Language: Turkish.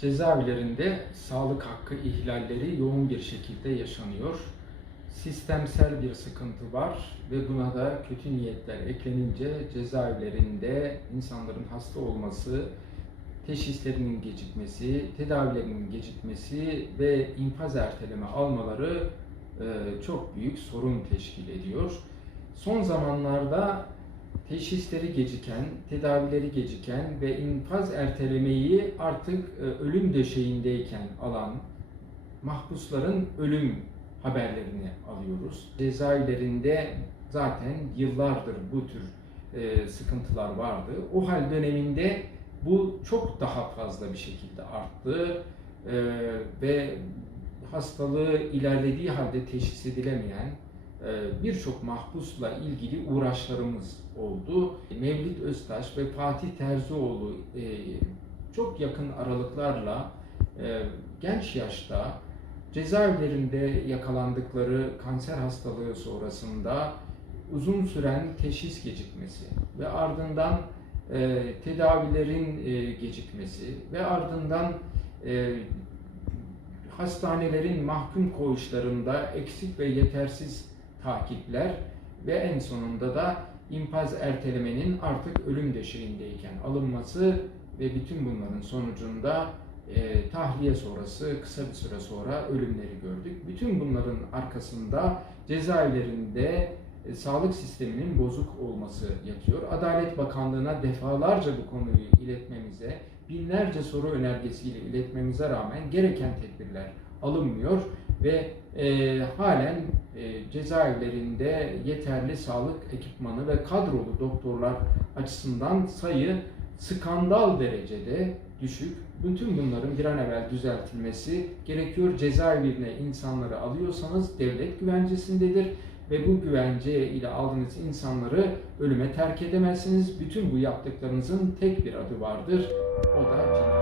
Cezaevlerinde sağlık hakkı ihlalleri yoğun bir şekilde yaşanıyor. Sistemsel bir sıkıntı var ve buna da kötü niyetler eklenince cezaevlerinde insanların hasta olması, teşhislerinin gecikmesi, tedavilerinin gecikmesi ve infaz erteleme almaları e, çok büyük sorun teşkil ediyor. Son zamanlarda teşhisleri geciken, tedavileri geciken ve infaz ertelemeyi artık e, ölüm döşeğindeyken alan mahpusların ölüm haberlerini alıyoruz. Cezaevlerinde zaten yıllardır bu tür e, sıkıntılar vardı. O hal döneminde bu çok daha fazla bir şekilde arttı E, ve hastalığı ilerlediği halde teşhis edilemeyen birçok mahpusla ilgili uğraşlarımız oldu. Mevlid Öztaş ve Fatih Terzioğlu e, çok yakın aralıklarla e, genç yaşta cezaevlerinde yakalandıkları kanser hastalığı sonrasında uzun süren teşhis gecikmesi ve ardından e, tedavilerin e, gecikmesi ve ardından e, hastanelerin mahkum koğuşlarında eksik ve yetersiz takipler ve en sonunda da infaz ertelemenin artık ölüm döşeğindeyken alınması ve bütün bunların sonucunda e, tahliye sonrası kısa bir süre sonra ölümleri gördük. Bütün bunların arkasında cezaevlerinde e, sağlık sisteminin bozuk olması yatıyor. Adalet Bakanlığı'na defalarca bu konuyu iletmemize, binlerce soru önergesiyle iletmemize rağmen gereken tedbirler alınmıyor ve e, halen e, cezaevlerinde yeterli sağlık ekipmanı ve kadrolu doktorlar açısından sayı skandal derecede düşük. Bütün bunların bir an evvel düzeltilmesi gerekiyor. Cezaevine insanları alıyorsanız devlet güvencesindedir ve bu güvence ile aldığınız insanları ölüme terk edemezsiniz. Bütün bu yaptıklarınızın tek bir adı vardır. O da cinayet.